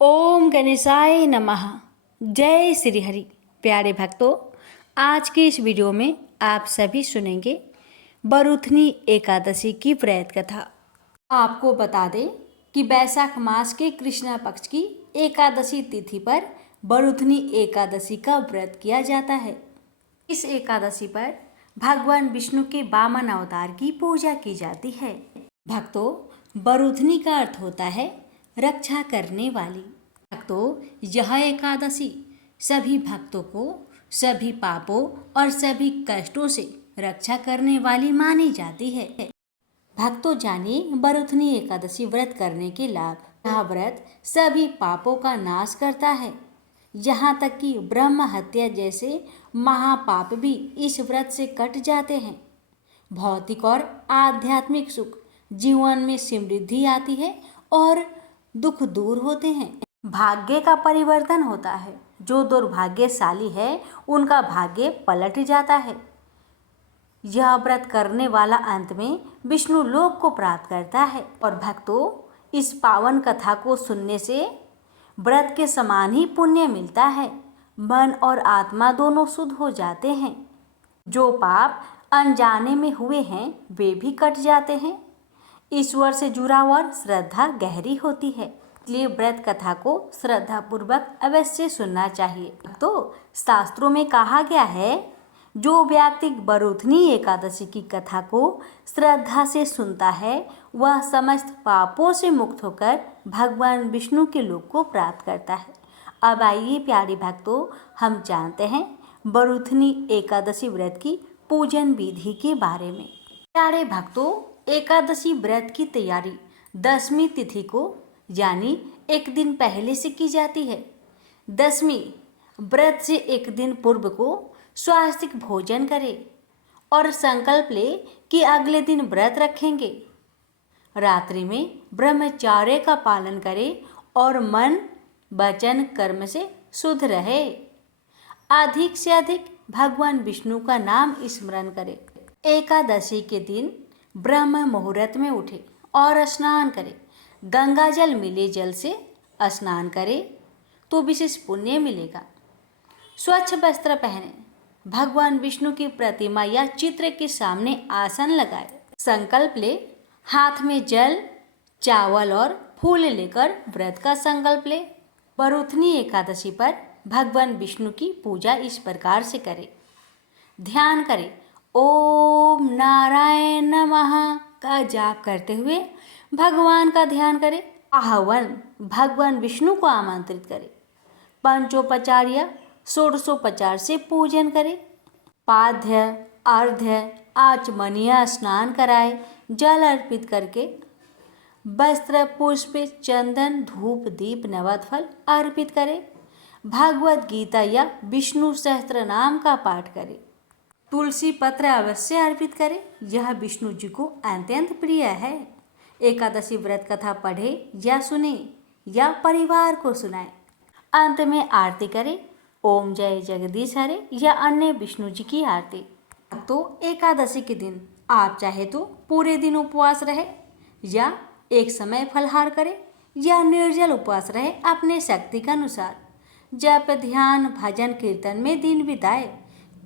ओम गणेशाय नमः। जय श्री हरि। प्यारे भक्तों, आज की इस वीडियो में आप सभी सुनेंगे बरूथनी एकादशी की व्रत कथा। आपको बता दें कि वैशाख मास के कृष्ण पक्ष की एकादशी तिथि पर बरूथनी एकादशी का व्रत किया जाता है। इस एकादशी पर भगवान विष्णु के वामन अवतार की पूजा की जाती है। भक्तों, बरूथनी का अर्थ होता है रक्षा करने वाली। भक्तों, यह एकादशी सभी भक्तों को सभी पापों और सभी कष्टों से रक्षा करने वाली मानी जाती है। भक्तों, जानिए बरूथनी एकादशी व्रत करने के लाभ। यह व्रत सभी पापों का नाश करता है। यहाँ तक कि ब्रह्म हत्या जैसे महापाप भी इस व्रत से कट जाते हैं। भौतिक और आध्यात्मिक सुख जीवन में समृद्धि आती है और दुख दूर होते हैं। भाग्य का परिवर्तन होता है। जो दुर्भाग्यशाली है उनका भाग्य पलट जाता है। यह व्रत करने वाला अंत में विष्णु लोक को प्राप्त करता है। और भक्तों, इस पावन कथा को सुनने से व्रत के समान ही पुण्य मिलता है। मन और आत्मा दोनों शुद्ध हो जाते हैं। जो पाप अनजाने में हुए हैं वे भी कट जाते हैं। ईश्वर से जुड़ा और श्रद्धा गहरी होती है। इसलिए व्रत कथा को श्रद्धा पूर्वक अवश्य सुनना चाहिए। तो शास्त्रों में कहा गया है, जो व्यक्ति बरूथनी एकादशी की कथा को श्रद्धा से सुनता है वह समस्त पापों से मुक्त होकर भगवान विष्णु के लोक को प्राप्त करता है। अब आइए प्यारे भक्तों, हम जानते हैं बरूथनी एकादशी व्रत की पूजन विधि के बारे में। प्यारे भक्तों, एकादशी व्रत की तैयारी 10वीं तिथि को यानी एक दिन पहले से की जाती है। 10वीं व्रत से एक दिन पूर्व को स्वास्तिक भोजन करें और संकल्प ले कि अगले दिन व्रत रखेंगे। रात्रि में ब्रह्मचर्य का पालन करें और मन वचन कर्म से शुद्ध रहे। अधिक से अधिक भगवान विष्णु का नाम स्मरण करें। एकादशी के दिन ब्रह्म मुहूर्त में उठे और स्नान करें। गंगा जल मिले जल से स्नान करें तो विशेष पुण्य मिलेगा। स्वच्छ वस्त्र पहने, भगवान विष्णु की प्रतिमा या चित्र के सामने आसन लगाए। संकल्प ले, हाथ में जल चावल और फूल लेकर व्रत का संकल्प ले। बरूथनी एकादशी पर भगवान विष्णु की पूजा इस प्रकार से करें। ध्यान करें, ओम नारायण नमः का जाप करते हुए भगवान का ध्यान करें। आह्वान, भगवान विष्णु को आमंत्रित करें। पंचोपचार या षोडशोपचार से पूजन करें। पाद्य अर्घ्य आचमनीय स्नान कराए। जल अर्पित करके वस्त्र पुष्प चंदन धूप दीप नैवेद्य फल अर्पित करें। भगवद गीता या विष्णु सहस्त्र नाम का पाठ करें। तुलसी पत्र अवश्य अर्पित करें, यह विष्णु जी को अत्यंत प्रिय है। एकादशी व्रत कथा पढ़े या सुने या परिवार को सुनाएं। अंत में आरती करें, ओम जय जगदीश हरे या अन्य विष्णु जी की आरती। तो एकादशी के दिन आप चाहे तो पूरे दिन उपवास रहे या एक समय फलहार करें या निर्जल उपवास रहे, अपने शक्ति के अनुसार। जप ध्यान भजन कीर्तन में दिन बिताए।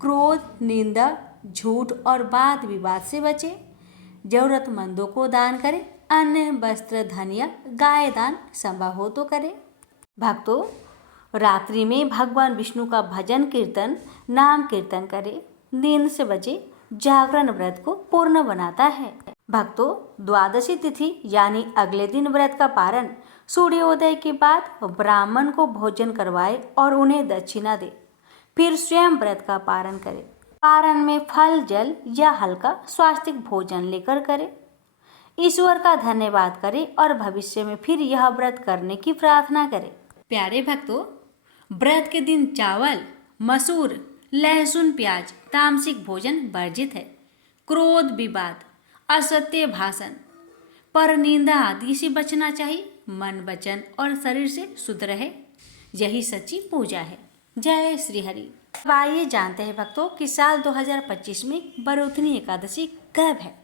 क्रोध निंदा झूठ और वाद विवाद से बचे। जरूरतमंदों को दान करें। अन्न वस्त्र धन या गाय दान संभव हो तो करें। भक्तों, रात्रि में भगवान विष्णु का भजन कीर्तन नाम कीर्तन करें। नींद से बचे, जागरण व्रत को पूर्ण बनाता है। भक्तों, द्वादशी तिथि यानी अगले दिन व्रत का पारण सूर्योदय के बाद ब्राह्मण को भोजन करवाए और उन्हें दक्षिणा दे। फिर स्वयं व्रत का पारण करें। पारण में फल जल या हल्का स्वास्तिक भोजन लेकर करें। ईश्वर का धन्यवाद करें और भविष्य में फिर यह व्रत करने की प्रार्थना करें। प्यारे भक्तों, व्रत के दिन चावल मसूर लहसुन प्याज तामसिक भोजन वर्जित है। क्रोध विवाद असत्य भाषण पर निंदा आदि से बचना चाहिए। मन वचन और शरीर से शुद्ध रहे, यही सच्ची पूजा है। जय श्री हरि। अब आइए जानते हैं भक्तों कि साल 2025 में बरूथनी एकादशी कब है,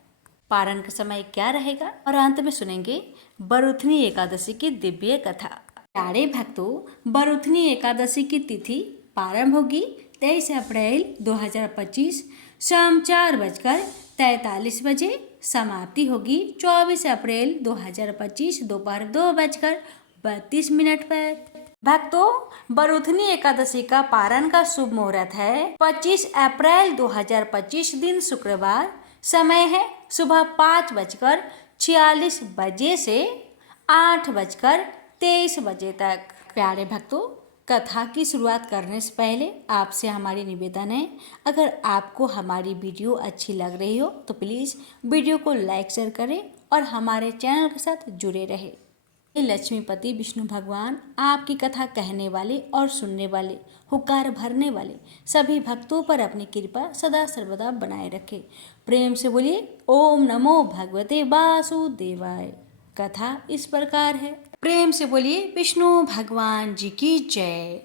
पारण का समय क्या रहेगा और अंत में सुनेंगे बरूथनी एकादशी की दिव्य कथा। प्यारे भक्तों, बरुथनी एकादशी की तिथि प्रारंभ होगी 23 अप्रैल 2025 शाम 4:43 समाप्ति होगी 24 अप्रैल 2025 दोपहर 2:32 पर। भक्तों, बरुथनी एकादशी का पारण का शुभ मुहूर्त है 25 अप्रैल 2025 दिन शुक्रवार। समय है सुबह 5:46 से 8:23 तक। प्यारे भक्तों, कथा की शुरुआत करने से पहले आपसे हमारी निवेदन है, अगर आपको हमारी वीडियो अच्छी लग रही हो तो प्लीज़ वीडियो को लाइक शेयर करें और हमारे चैनल के साथ जुड़े रहें। लक्ष्मीपति विष्णु भगवान आपकी कथा कहने वाले और सुनने वाले, हुक्कार भरने वाले सभी भक्तों पर अपनी कृपा सदा सर्वदा बनाए रखे। प्रेम से बोलिए ओम नमो भगवते वासुदेवाय। कथा इस प्रकार है। प्रेम से बोलिए विष्णु भगवान जी की जय।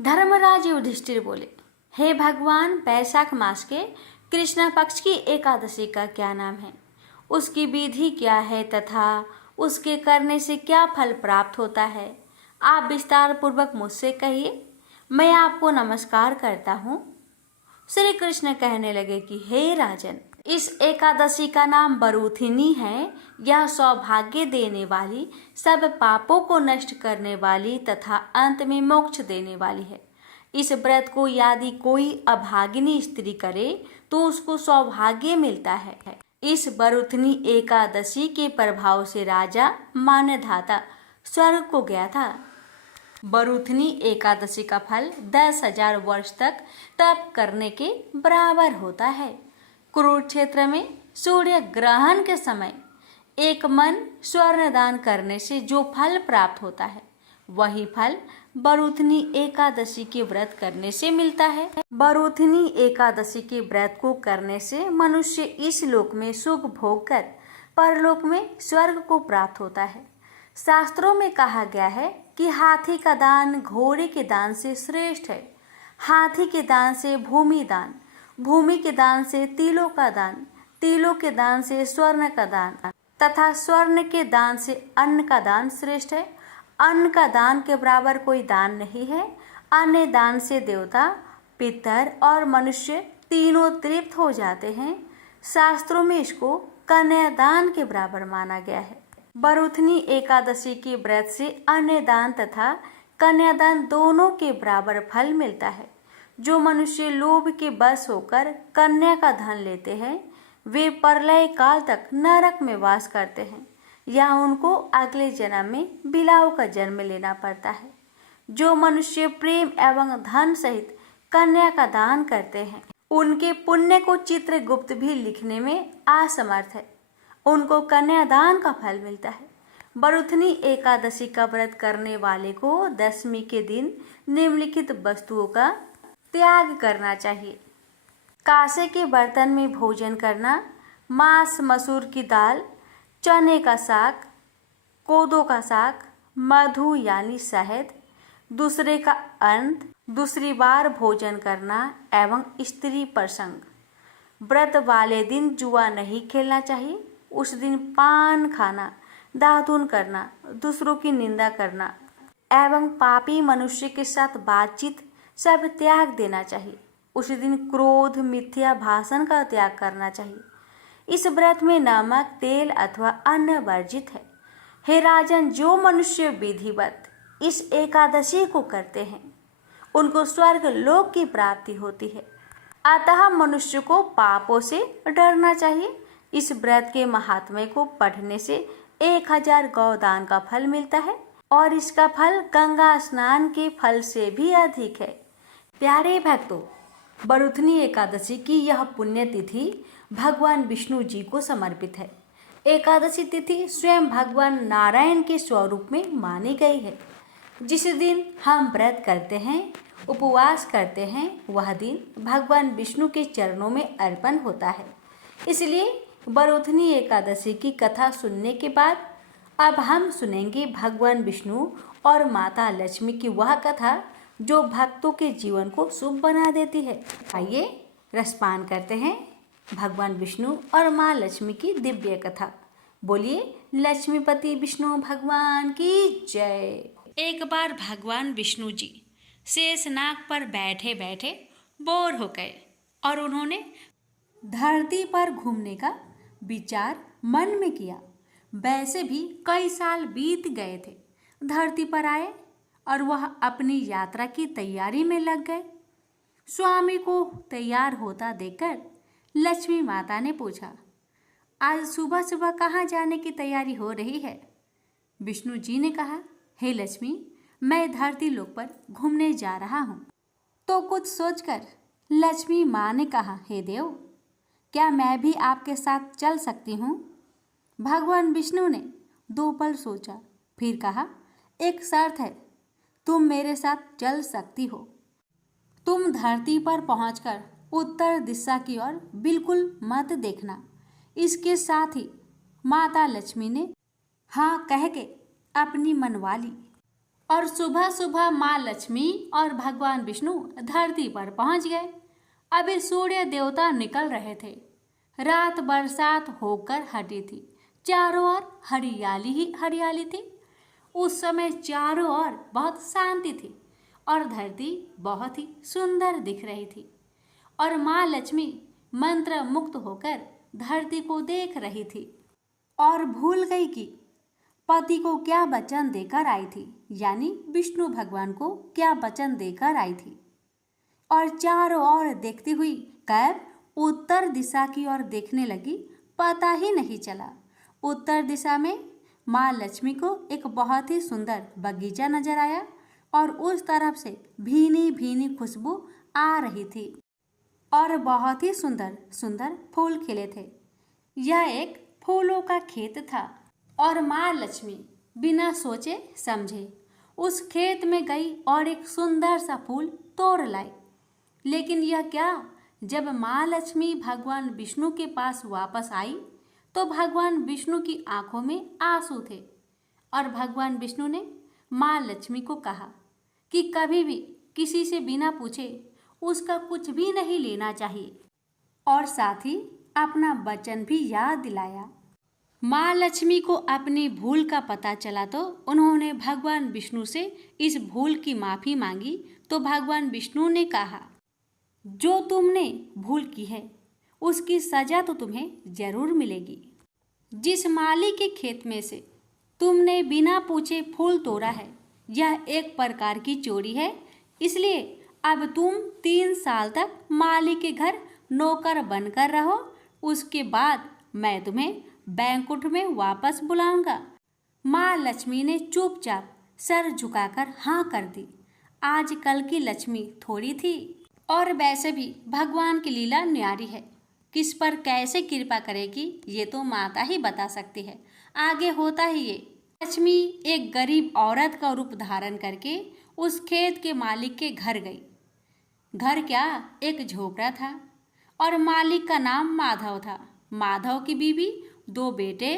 धर्मराज युधिष्ठिर बोले, हे भगवान, वैशाख मास के कृष्ण पक्ष की एकादशी का क्या नाम है, उसकी विधि क्या है तथा उसके करने से क्या फल प्राप्त होता है, आप विस्तार पूर्वक मुझसे कहिए। मैं आपको नमस्कार करता हूँ। श्री कृष्ण कहने लगे कि हे राजन, इस एकादशी का नाम बरूथिनी है। यह सौभाग्य देने वाली, सब पापों को नष्ट करने वाली तथा अंत में मोक्ष देने वाली है। इस व्रत को यदि कोई अभागिनी स्त्री करे तो उसको सौभाग्य मिलता है। इस बरूथनी एकादशी के प्रभाव से राजा मान्यधाता स्वर्ग को गया था। बरूथनी एकादशी का फल 10,000 वर्ष तक तप करने के बराबर होता है। कुरुक्षेत्र में सूर्य ग्रहण के समय एक मन स्वर्ण दान करने से जो फल प्राप्त होता है, वही फल बरूथनी एकादशी के व्रत करने से मिलता है। बरूथनी एकादशी के व्रत को करने से मनुष्य इस लोक में सुख भोग कर परलोक में स्वर्ग को प्राप्त होता है। शास्त्रों में कहा गया है कि हाथी का दान घोड़े के दान से श्रेष्ठ है। हाथी के दान से भूमि दान, भूमि के दान से तिलों का दान, तिलों के दान से स्वर्ण का दान तथा स्वर्ण के दान से अन्न का दान श्रेष्ठ है। अन्न का दान के बराबर कोई दान नहीं है। अन्न दान से देवता, पितर और मनुष्य तीनों तृप्त हो जाते हैं। शास्त्रों में इसको कन्यादान के बराबर माना गया है। बरूथनी एकादशी के व्रत से अन्न दान तथा कन्यादान दोनों के बराबर फल मिलता है। जो मनुष्य लोभ के बस होकर कन्या का धन लेते हैं, वे प्रलय काल तक नरक में वास करते हैं या उनको अगले जन्म में बिलाव का जन्म लेना पड़ता है। जो मनुष्य प्रेम एवं धन सहित कन्या का दान करते हैं, उनके पुण्य को चित्रगुप्त भी लिखने में असमर्थ है। उनको कन्यादान का फल मिलता है। बरूथनी एकादशी का व्रत करने वाले को दशमी के दिन निम्नलिखित वस्तुओं का त्याग करना चाहिए। कांसे के बर्तन में भोजन करना, मांस, मसूर की दाल, चने का साग, कोदो का साग, मधु यानी शहद, दूसरे का अन्न, दूसरी बार भोजन करना एवं स्त्री प्रसंग। व्रत वाले दिन जुआ नहीं खेलना चाहिए। उस दिन पान खाना, दातून करना, दूसरों की निंदा करना एवं पापी मनुष्य के साथ बातचीत सब त्याग देना चाहिए। उस दिन क्रोध, मिथ्या भाषण का त्याग करना चाहिए। इस व्रत में नमक, तेल अथवा अन्न वर्जित है। हे राजन, जो मनुष्य विधिवत इस एकादशी को करते हैं, उनको स्वर्ग लोक की प्राप्ति होती है। अतः मनुष्य को पापों से डरना चाहिए। इस व्रत के महात्म्य को पढ़ने से 1000 गौदान का फल मिलता है और इसका फल गंगा स्नान के फल से भी अधिक है। प्यारे भक्तों, बरूथनी एकादशी की यह पुण्य तिथि भगवान विष्णु जी को समर्पित है। एकादशी तिथि स्वयं भगवान नारायण के स्वरूप में मानी गई है। जिस दिन हम व्रत करते हैं, उपवास करते हैं, वह दिन भगवान विष्णु के चरणों में अर्पण होता है। इसलिए बरूथनी एकादशी की कथा सुनने के बाद अब हम सुनेंगे भगवान विष्णु और माता लक्ष्मी की वह कथा जो भक्तों के जीवन को शुभ बना देती है। आइए रसपान करते हैं भगवान विष्णु और माँ लक्ष्मी की दिव्य कथा। बोलिए लक्ष्मीपति विष्णु भगवान की जय। एक बार भगवान विष्णु जी शेषनाग पर बैठे बैठे बोर हो गए और उन्होंने धरती पर घूमने का विचार मन में किया। वैसे भी कई साल बीत गए थे। धरती पर आए और वह अपनी यात्रा की तैयारी में लग गए। स्वामी को तैयार होता देखकर लक्ष्मी माता ने पूछा, आज सुबह सुबह कहाँ जाने की तैयारी हो रही है? विष्णु जी ने कहा, हे लक्ष्मी, मैं धरती लोक पर घूमने जा रहा हूँ। तो कुछ सोचकर लक्ष्मी माँ ने कहा, हे देव, क्या मैं भी आपके साथ चल सकती हूँ? भगवान विष्णु ने 2 पल सोचा, फिर कहा, एक शर्त है, तुम मेरे साथ चल सकती हो। तुम धरती पर पहुंचकर उत्तर दिशा की ओर बिल्कुल मत देखना। इसके साथ ही माता लक्ष्मी ने हाँ कह के अपनी मनवा ली और सुबह सुबह माँ लक्ष्मी और भगवान विष्णु धरती पर पहुंच गए। अभी सूर्य देवता निकल रहे थे। रात बरसात होकर हटी थी। चारों ओर हरियाली ही हरियाली थी। उस समय चारों ओर बहुत शांति थी और धरती बहुत ही सुंदर दिख रही थी और माँ लक्ष्मी मंत्र मुक्त होकर धरती को देख रही थी और भूल गई कि पति को क्या वचन देकर आई थी, यानी विष्णु भगवान को क्या वचन देकर आई थी। और चारों ओर देखती हुई कब उत्तर दिशा की ओर देखने लगी, पता ही नहीं चला। उत्तर दिशा में माँ लक्ष्मी को एक बहुत ही सुंदर बगीचा नजर आया और उस तरफ से भीनी भीनी खुशबू आ रही थी और बहुत ही सुंदर सुंदर फूल खिले थे। यह एक फूलों का खेत था और माँ लक्ष्मी बिना सोचे समझे उस खेत में गई और एक सुंदर सा फूल तोड़ लाई। लेकिन यह क्या, जब माँ लक्ष्मी भगवान विष्णु के पास वापस आई तो भगवान विष्णु की आंखों में आंसू थे और भगवान विष्णु ने माँ लक्ष्मी को कहा कि कभी भी किसी से बिना पूछे उसका कुछ भी नहीं लेना चाहिए और साथ ही अपना वचन भी याद दिलाया। माँ लक्ष्मी को अपनी भूल का पता चला तो उन्होंने भगवान विष्णु से इस भूल की माफ़ी मांगी। तो भगवान विष्णु ने कहा, जो तुमने भूल की है उसकी सजा तो तुम्हें जरूर मिलेगी। जिस माली के खेत में से तुमने बिना पूछे फूल तोड़ा है, यह एक प्रकार की चोरी है। इसलिए अब तुम 3 साल तक माली के घर नौकर बनकर रहो। उसके बाद मैं तुम्हें बैंकुट में वापस बुलाऊंगा। माँ लक्ष्मी ने चुपचाप सर झुकाकर हाँ कर दी। आजकल की लक्ष्मी थोड़ी थी और वैसे भी भगवान की लीला न्यारी है। किस पर कैसे कृपा करेगी ये तो माता ही बता सकती है। आगे होता ही ये, लक्ष्मी एक गरीब औरत का रूप धारण करके उस खेत के मालिक के घर गई। घर क्या, एक झोपड़ा था और मालिक का नाम माधव था। माधव की बीवी, 2 बेटे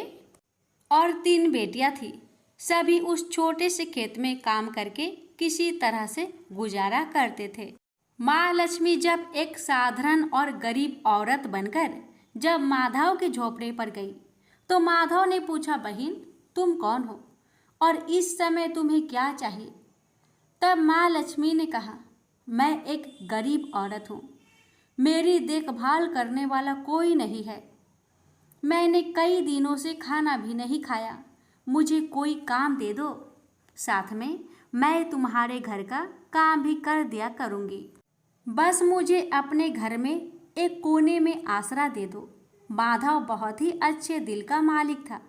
और 3 बेटियां थी। सभी उस छोटे से खेत में काम करके किसी तरह से गुजारा करते थे। माँ लक्ष्मी जब एक साधारण और गरीब औरत बनकर जब माधव के झोपड़े पर गई तो माधव ने पूछा, बहन तुम कौन हो और इस समय तुम्हें क्या चाहिए? तब माँ लक्ष्मी ने कहा, मैं एक गरीब औरत हूँ, मेरी देखभाल करने वाला कोई नहीं है। मैंने कई दिनों से खाना भी नहीं खाया, मुझे कोई काम दे दो, साथ में मैं तुम्हारे घर का काम भी कर दिया करूँगी। बस मुझे अपने घर में एक कोने में आसरा दे दो। माधव बहुत ही अच्छे दिल का मालिक था।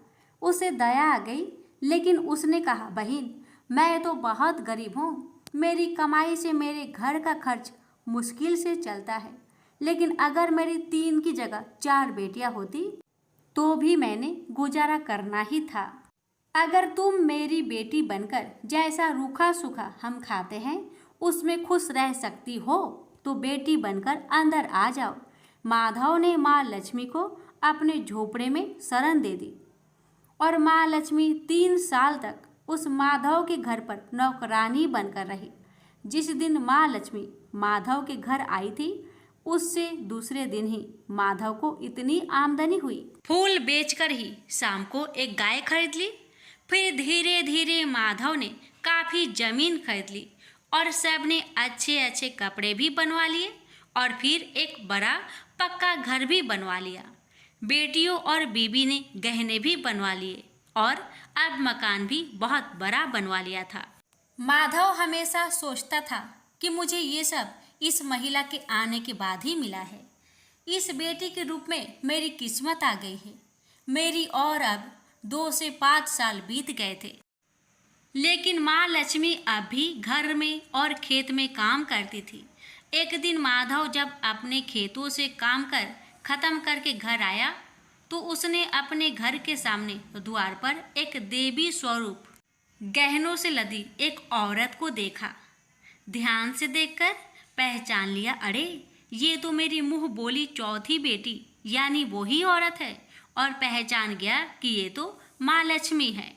उसे दया आ गई, लेकिन उसने कहा, बहन मैं तो बहुत गरीब हूँ, मेरी कमाई से मेरे घर का खर्च मुश्किल से चलता है। लेकिन अगर मेरी 3 की जगह 4 बेटियाँ होती तो भी मैंने गुजारा करना ही था। अगर तुम मेरी बेटी बनकर जैसा रूखा सूखा हम खाते हैं उसमें खुश रह सकती हो तो बेटी बनकर अंदर आ जाओ। माधव ने माँ लक्ष्मी को अपने झोपड़े में शरण दे दी और माँ लक्ष्मी 3 साल तक उस माधव के घर पर नौकरानी बनकर रही। जिस दिन माँ लक्ष्मी माधव के घर आई थी उससे दूसरे दिन ही माधव को इतनी आमदनी हुई, फूल बेचकर ही शाम को एक गाय खरीद ली। फिर धीरे धीरे माधव ने काफ़ी जमीन खरीद ली और सबने अच्छे अच्छे कपड़े भी बनवा लिए और फिर एक बड़ा पक्का घर भी बनवा लिया। बेटियों और बीबी ने गहने भी बनवा लिए और अब मकान भी बहुत बड़ा बनवा लिया था। माधव हमेशा सोचता था कि मुझे ये सब इस महिला के आने के बाद ही मिला है। इस बेटी के रूप में मेरी किस्मत आ गई है। मेरी और अब 2 से 5 साल बीत गए थे, लेकिन माँ लक्ष्मी अब भी घर में और खेत में काम करती थी। एक दिन माधव जब अपने खेतों से काम कर खत्म करके घर आया तो उसने अपने घर के सामने द्वार पर एक देवी स्वरूप गहनों से लदी एक औरत को देखा। ध्यान से देखकर पहचान लिया, अरे ये तो मेरी मुंह बोली चौथी बेटी यानी वही औरत है, और पहचान गया कि ये तो माँ लक्ष्मी है।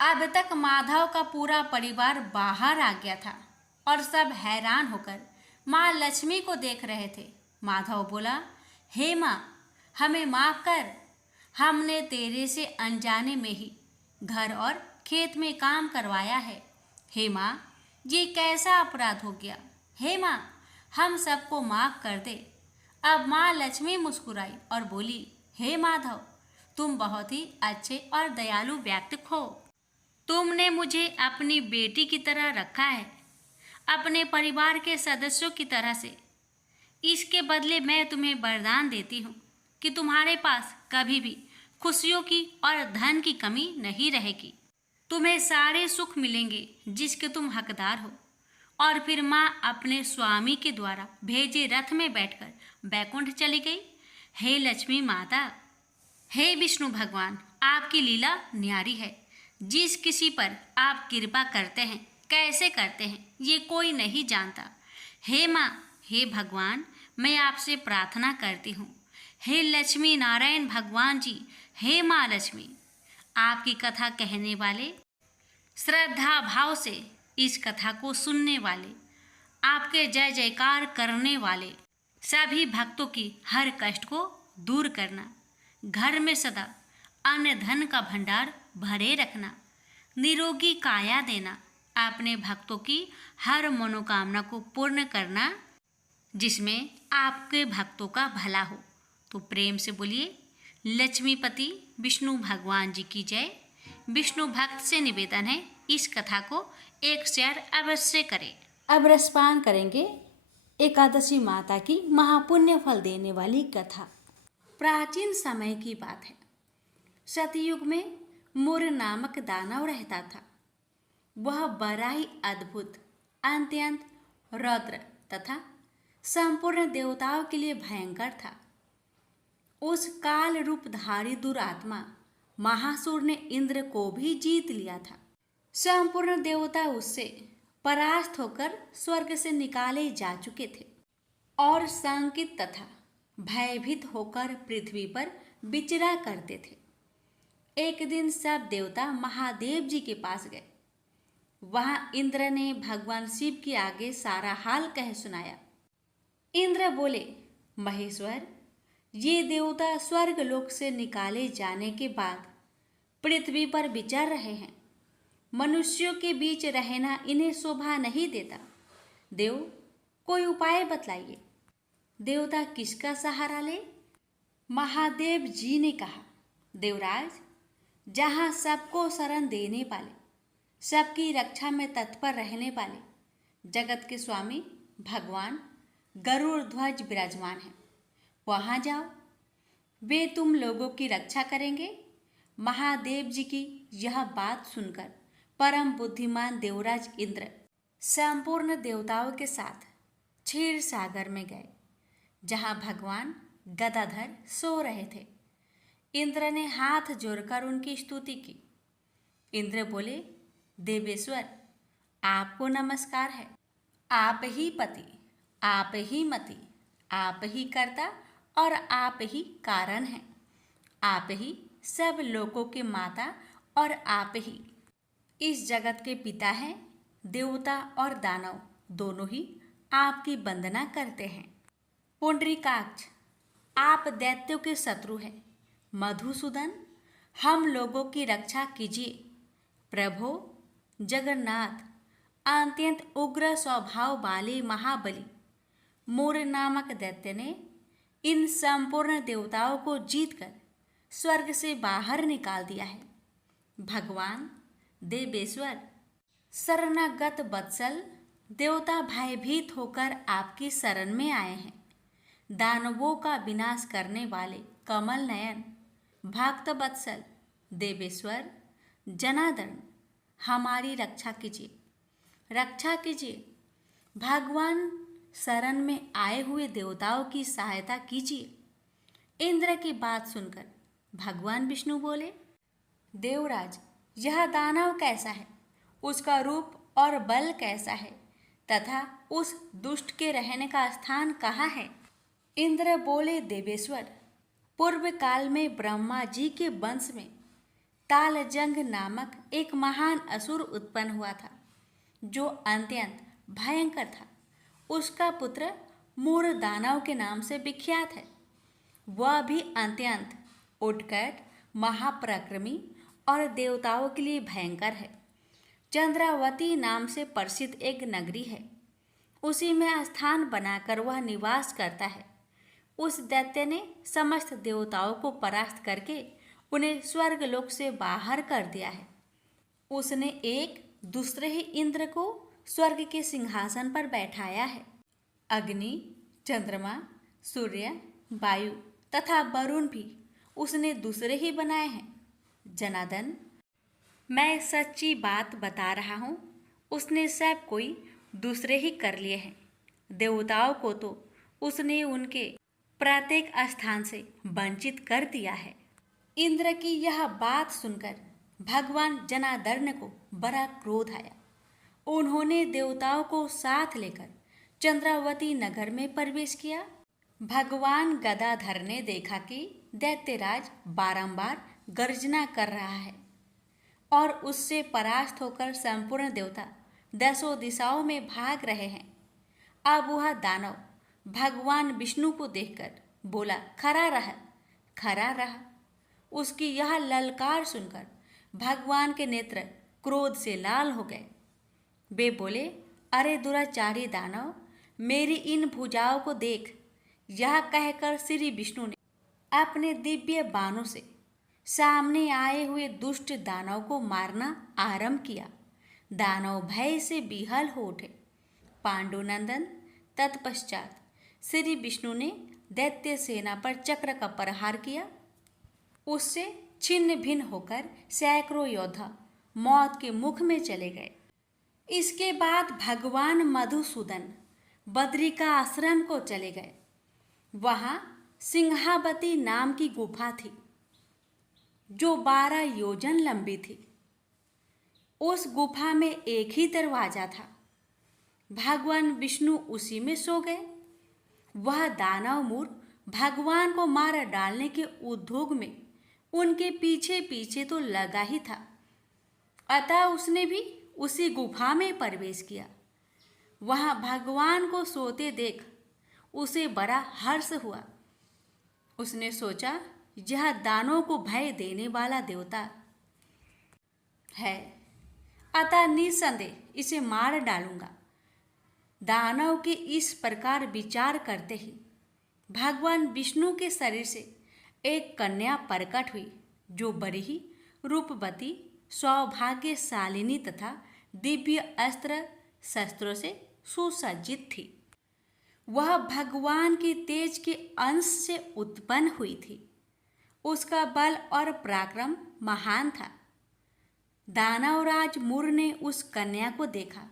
अब तक माधव का पूरा परिवार बाहर आ गया था और सब हैरान होकर माँ लक्ष्मी को देख रहे थे। माधव बोला, हे माँ, हमें माफ कर, हमने तेरे से अनजाने में ही घर और खेत में काम करवाया है। हे माँ, ये कैसा अपराध हो गया। हे माँ, हम सबको माफ कर दे। अब माँ लक्ष्मी मुस्कुराई और बोली, हे माधव, तुम बहुत ही अच्छे और दयालु व्यक्ति हो। तुमने मुझे अपनी बेटी की तरह रखा है, अपने परिवार के सदस्यों की तरह से। इसके बदले मैं तुम्हें वरदान देती हूँ कि तुम्हारे पास कभी भी खुशियों की और धन की कमी नहीं रहेगी। तुम्हें सारे सुख मिलेंगे जिसके तुम हकदार हो। और फिर माँ अपने स्वामी के द्वारा भेजे रथ में बैठकर बैकुंठ चली गई। हे लक्ष्मी माता, हे विष्णु भगवान, आपकी लीला न्यारी है। जिस किसी पर आप कृपा करते हैं, कैसे करते हैं, ये कोई नहीं जानता। हे माँ, हे भगवान, मैं आपसे प्रार्थना करती हूँ। हे लक्ष्मी नारायण भगवान जी, हे माँ लक्ष्मी, आपकी कथा कहने वाले, श्रद्धा भाव से इस कथा को सुनने वाले, आपके जय जयकार करने वाले सभी भक्तों की हर कष्ट को दूर करना, घर में सदा अन्न धन का भंडार भरे रखना, निरोगी काया देना, अपने भक्तों की हर मनोकामना को पूर्ण करना जिसमें आपके भक्तों का भला हो। तो प्रेम से बोलिए, लक्ष्मीपति विष्णु भगवान जी की जय। विष्णु भक्त से निवेदन है, इस कथा को एक शेयर अवश्य करें। अब रसपान करेंगे एकादशी माता की महापुण्य फल देने वाली कथा। प्राचीन समय की बात है। सतयुग में मुर नामक दानव रहता था। वह बड़ा ही अद्भुत, अत्यंत रौद्र तथा संपूर्ण देवताओं के लिए भयंकर था। उस काल रूपधारी दुरात्मा महासुर ने इंद्र को भी जीत लिया था। संपूर्ण देवता उससे परास्त होकर स्वर्ग से निकाले जा चुके थे और शंकित तथा भयभीत होकर पृथ्वी पर विचरा करते थे। एक दिन सब देवता महादेव जी के पास गए। वहां इंद्र ने भगवान शिव के आगे सारा हाल कह सुनाया। इंद्र बोले, महेश्वर, ये देवता स्वर्ग लोक से निकाले जाने के बाद पृथ्वी पर विचर रहे हैं। मनुष्यों के बीच रहना इन्हें शोभा नहीं देता। देव, कोई उपाय बतलाइए। देवता किसका सहारा ले? महादेव जी ने कहा, देवराज, जहाँ सबको शरण देने वाले, सबकी रक्षा में तत्पर रहने वाले जगत के स्वामी भगवान गरुड़ ध्वज विराजमान हैं, वहाँ जाओ। वे तुम लोगों की रक्षा करेंगे। महादेव जी की यह बात सुनकर परम बुद्धिमान देवराज इंद्र संपूर्ण देवताओं के साथ क्षीर सागर में गए, जहाँ भगवान गदाधर सो रहे थे। इंद्र ने हाथ जोड़कर उनकी स्तुति की। इंद्र बोले, देवेश्वर, आपको नमस्कार है। आप ही पति, आप ही मति, आप ही कर्ता और आप ही कारण हैं। आप ही सब लोगों के माता और आप ही इस जगत के पिता हैं। देवता और दानव दोनों ही आपकी वंदना करते हैं। पुंडरीकाक्ष, आप दैत्यों के शत्रु हैं। मधुसूदन, हम लोगों की रक्षा कीजिए। प्रभो, जगन्नाथ, अत्यंत उग्र स्वभाव वाले महाबली मूर नामक दैत्य ने इन संपूर्ण देवताओं को जीतकर स्वर्ग से बाहर निकाल दिया है। भगवान देवेश्वर, शरणागत वत्सल देवता भयभीत होकर आपकी शरण में आए हैं। दानवों का विनाश करने वाले कमल नयन भक्त वत्सल देवेश्वर जनार्दन, हमारी रक्षा कीजिए, रक्षा कीजिए। भगवान शरण में आए हुए देवताओं की सहायता कीजिए। इंद्र की बात सुनकर भगवान विष्णु बोले, देवराज, यह दानव कैसा है, उसका रूप और बल कैसा है तथा उस दुष्ट के रहने का स्थान कहाँ है? इंद्र बोले, देवेश्वर, पूर्व काल में ब्रह्मा जी के वंश में तालजंग नामक एक महान असुर उत्पन्न हुआ था, जो अत्यंत भयंकर था। उसका पुत्र मूर दानव के नाम से विख्यात है। वह भी अत्यंत उत्कट, महापराक्रमी और देवताओं के लिए भयंकर है। चंद्रावती नाम से प्रसिद्ध एक नगरी है, उसी में स्थान बनाकर वह निवास करता है। उस दैत्य ने समस्त देवताओं को परास्त करके उन्हें स्वर्गलोक से बाहर कर दिया है। उसने एक दूसरे ही इंद्र को स्वर्ग के सिंहासन पर बैठाया है। अग्नि, चंद्रमा, सूर्य, वायु तथा वरुण भी उसने दूसरे ही बनाए हैं। जनार्दन, मैं सच्ची बात बता रहा हूँ, उसने सब कोई दूसरे ही कर लिए हैं। देवताओं को तो उसने उनके प्रत्येक स्थान से वंचित कर दिया है। इंद्र की यह बात सुनकर भगवान जनार्दन को बड़ा क्रोध आया। उन्होंने देवताओं को साथ लेकर चंद्रावती नगर में प्रवेश किया। भगवान गदाधर ने देखा कि दैत्यराज बारंबार गर्जना कर रहा है और उससे परास्त होकर संपूर्ण देवता दसों दिशाओं में भाग रहे हैं। अब वह दानव भगवान विष्णु को देखकर बोला, खड़ा रह, खड़ा रहा। उसकी यह ललकार सुनकर भगवान के नेत्र क्रोध से लाल हो गए। वे बोले, अरे दुराचारी दानव, मेरी इन भुजाओं को देख। यह कहकर श्री विष्णु ने अपने दिव्य बाणों से सामने आए हुए दुष्ट दानव को मारना आरंभ किया। दानव भय से विहल हो उठे। पांडुनंदन, तत्पश्चात श्री विष्णु ने दैत्य सेना पर चक्र का प्रहार किया। उससे छिन्न भिन्न होकर सैकड़ों योद्धा मौत के मुख में चले गए। इसके बाद भगवान मधुसूदन बद्री का आश्रम को चले गए। वहाँ सिंहावती नाम की गुफा थी, जो 12 योजन लंबी थी। उस गुफा में एक ही दरवाजा था। भगवान विष्णु उसी में सो गए। वह दानव मूर भगवान को मार डालने के उद्योग में उनके पीछे पीछे तो लगा ही था। अतः उसने भी उसी गुफा में प्रवेश किया। वहाँ भगवान को सोते देख उसे बड़ा हर्ष हुआ। उसने सोचा, यह दानों को भय देने वाला देवता है, अतः निसंदेह इसे मार डालूंगा। दानव के इस प्रकार विचार करते ही भगवान विष्णु के शरीर से एक कन्या प्रकट हुई, जो बड़ी ही रूपवती, सौभाग्यशालिनी तथा दिव्य अस्त्र शस्त्रों से सुसज्जित थी। वह भगवान के तेज के अंश से उत्पन्न हुई थी। उसका बल और पराक्रम महान था। दानवराज मूर ने उस कन्या को देखा।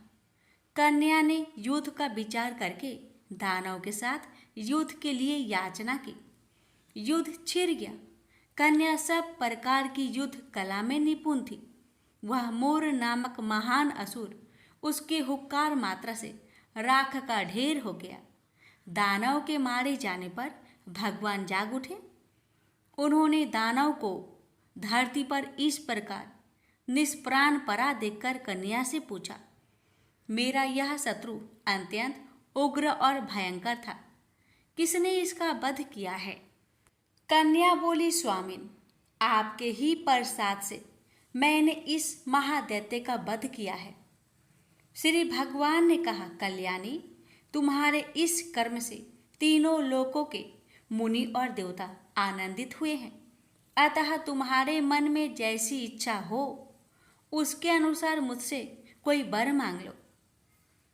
कन्या ने युद्ध का विचार करके दानव के साथ युद्ध के लिए याचना की। युद्ध छिड़ गया। कन्या सब प्रकार की युद्ध कला में निपुण थी। वह मूर नामक महान असुर उसके हुक्कार मात्रा से राख का ढेर हो गया। दानव के मारे जाने पर भगवान जाग उठे। उन्होंने दानव को धरती पर इस प्रकार निष्प्राण पड़ा देखकर कन्या से पूछा, मेरा यह शत्रु अत्यंत उग्र और भयंकर था, किसने इसका वध किया है? कन्या बोली, स्वामिन, आपके ही प्रसाद से मैंने इस महादैत्य का वध किया है। श्री भगवान ने कहा, कल्याणी, तुम्हारे इस कर्म से तीनों लोकों के मुनि और देवता आनंदित हुए हैं। अतः तुम्हारे मन में जैसी इच्छा हो उसके अनुसार मुझसे कोई वर मांग लो।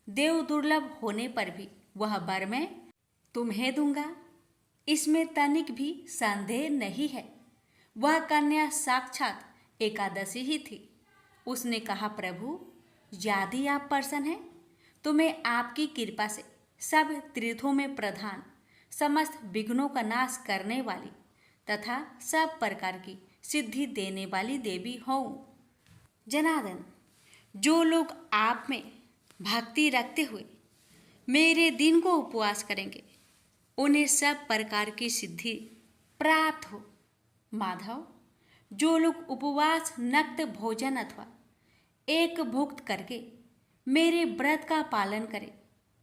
देव दुर्लभ होने पर भी वह वर मैं तुम्हें दूंगा, इसमें तनिक भी संदेह नहीं है। वह कन्या साक्षात एकादशी ही थी। उसने कहा, प्रभु, यदि आप प्रसन्न हैं तो मैं आपकी कृपा से सब तीर्थों में प्रधान, समस्त विघ्नों का नाश करने वाली तथा सब प्रकार की सिद्धि देने वाली देवी हूँ। जनार्दन, जो लोग आप में भक्ति रखते हुए मेरे दिन को उपवास करेंगे उन्हें सब प्रकार की सिद्धि प्राप्त हो। माधव, जो लोग उपवास, नक्त भोजन अथवा एक भुक्त करके मेरे व्रत का पालन करें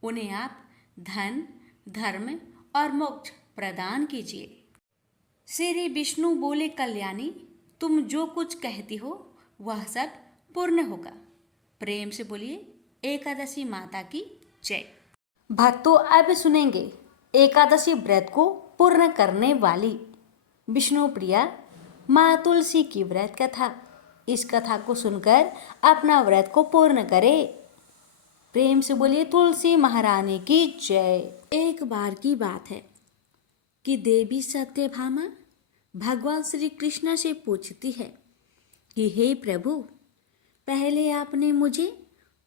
उन्हें आप धन, धर्म और मोक्ष प्रदान कीजिए। श्री विष्णु बोले, कल्याणी, तुम जो कुछ कहती हो वह सब पूर्ण होगा। प्रेम से बोलिए, एकादशी माता की जय। भक्तों, अब सुनेंगे एकादशी व्रत को पूर्ण करने वाली विष्णु प्रिया माँ तुलसी की व्रत कथा। इस कथा को सुनकर अपना व्रत को पूर्ण करें। प्रेम से बोलिए, तुलसी महारानी की जय। एक बार की बात है कि देवी सत्यभामा भगवान श्री कृष्ण से पूछती है कि हे प्रभु, पहले आपने मुझे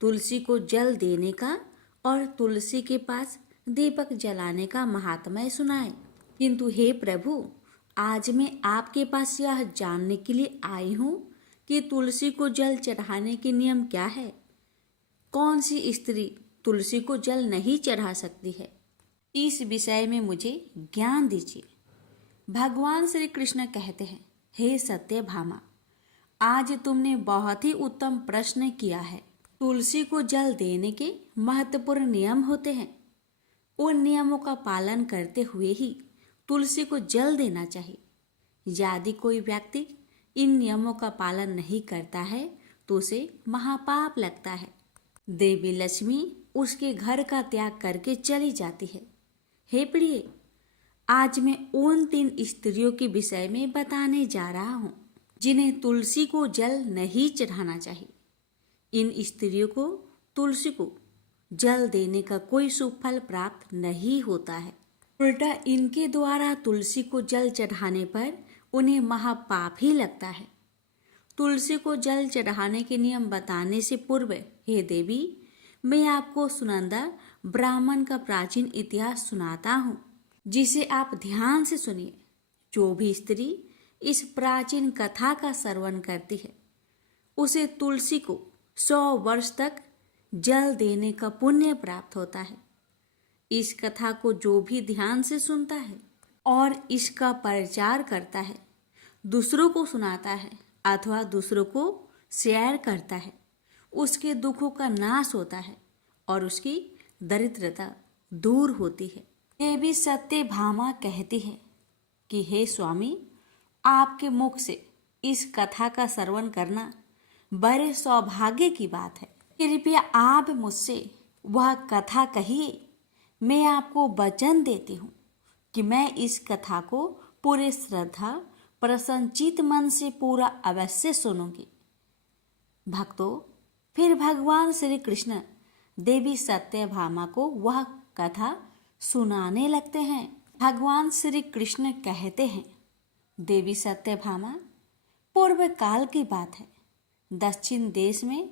तुलसी को जल देने का और तुलसी के पास दीपक जलाने का महात्म्य सुनाए, किंतु हे प्रभु, आज मैं आपके पास यह जानने के लिए आई हूँ कि तुलसी को जल चढ़ाने के नियम क्या है। कौन सी स्त्री तुलसी को जल नहीं चढ़ा सकती है, इस विषय में मुझे ज्ञान दीजिए। भगवान श्री कृष्ण कहते हैं, हे सत्यभामा, आज तुमने बहुत ही उत्तम प्रश्न किया है। तुलसी को जल देने के महत्वपूर्ण नियम होते हैं। उन नियमों का पालन करते हुए ही तुलसी को जल देना चाहिए। यदि कोई व्यक्ति इन नियमों का पालन नहीं करता है तो उसे महापाप लगता है। देवी लक्ष्मी उसके घर का त्याग करके चली जाती है। हे प्रिय, आज मैं उन 3 स्त्रियों के विषय में बताने जा रहा हूँ जिन्हें तुलसी को जल नहीं चढ़ाना चाहिए। इन स्त्रियों को तुलसी को जल देने का कोई शुभ फल प्राप्त नहीं होता है। उल्टा इनके द्वारा तुलसी को जल चढ़ाने पर उन्हें महापाप ही लगता है। तुलसी को जल चढ़ाने के नियम बताने से पूर्व, हे देवी, मैं आपको सुनंदा ब्राह्मण का प्राचीन इतिहास सुनाता हूँ, जिसे आप ध्यान से सुनिए। जो भी स्त्री इस प्राचीन कथा का श्रवण करती है उसे तुलसी को 100 वर्ष तक जल देने का पुण्य प्राप्त होता है। इस कथा को जो भी ध्यान से सुनता है और इसका प्रचार करता है, दूसरों को सुनाता है अथवा दूसरों को शेयर करता है, उसके दुखों का नाश होता है और उसकी दरिद्रता दूर होती है। देवी सत्यभामा कहती है कि हे स्वामी, आपके मुख से इस कथा का श्रवण करना बड़े सौभाग्य की बात है। कृपया आप मुझसे वह कथा कहिए। मैं आपको वचन देती हूँ कि मैं इस कथा को पूरे श्रद्धा, प्रसन्नचित मन से पूरा अवश्य सुनूंगी। भक्तों, फिर भगवान श्री कृष्ण देवी सत्यभामा को वह कथा सुनाने लगते हैं। भगवान श्री कृष्ण कहते हैं, देवी सत्यभामा, पूर्व काल की बात है। दक्षिण देश में